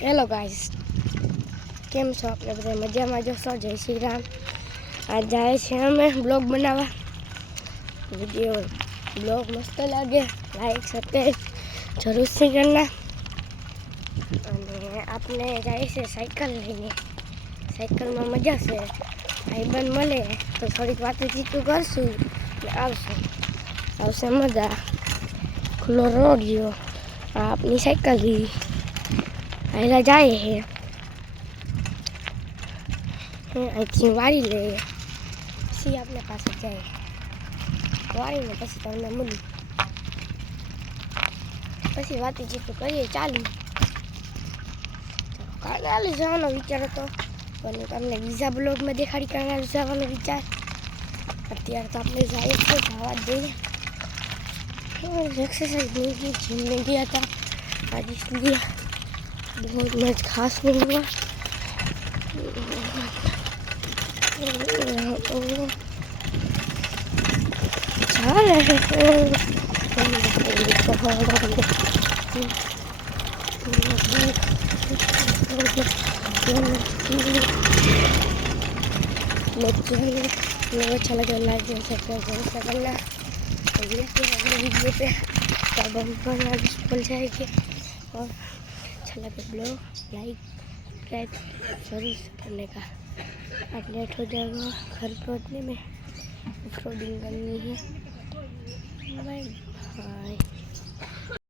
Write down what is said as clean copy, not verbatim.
Hello guys, કેમ છો? આપણે બધા મજામાં જશો? જય શ્રી રામ. આજ જાય છે અમે બ્લોગ બનાવવા. વિડીયો બ્લોગ મસ્ત લાગે લાઈક સબસ્ક્રાઈબ જરૂરથી કરના. અને આપણે જાય છે સાયકલ લઈને. સાયકલમાં મજા છે. ભાઈબંધ મળે તો થોડીક વાતચીતું કરશું ને આવશે મજા. ખુલ્લો રોડ રહ્યો. આપની સાયકલ રહી. પહેલાં જાય છે અહીંથી વાળી લઈએ, પછી આપણે પાસે જાય વાળીને પછી તમને મળ્યું, પછી વાતચીત કરીએ ચાલુ. કાનાલી જવાનો વિચાર હતો પણ તમને બીજા બ્લોગમાં દેખાડી કાનાલી જવાનો વિચાર. અત્યારે તો આપણે જાય છે જવા દઈએ. एक्सरसाइज नहीं की, जिम में गया था आज, इसलिए बहुत मच खास नहीं हुआ। जा रहे अच्छा लगे लाइक सब्सक्राइब करना। वीडियो पे तब हम बोल जाएंगे और अच्छा लगे ब्लॉग लाइक जरूर करने का। अब लेट हो जाएगा घर पहुँचने में, ऑफरोडिंग करनी है। Bye bye.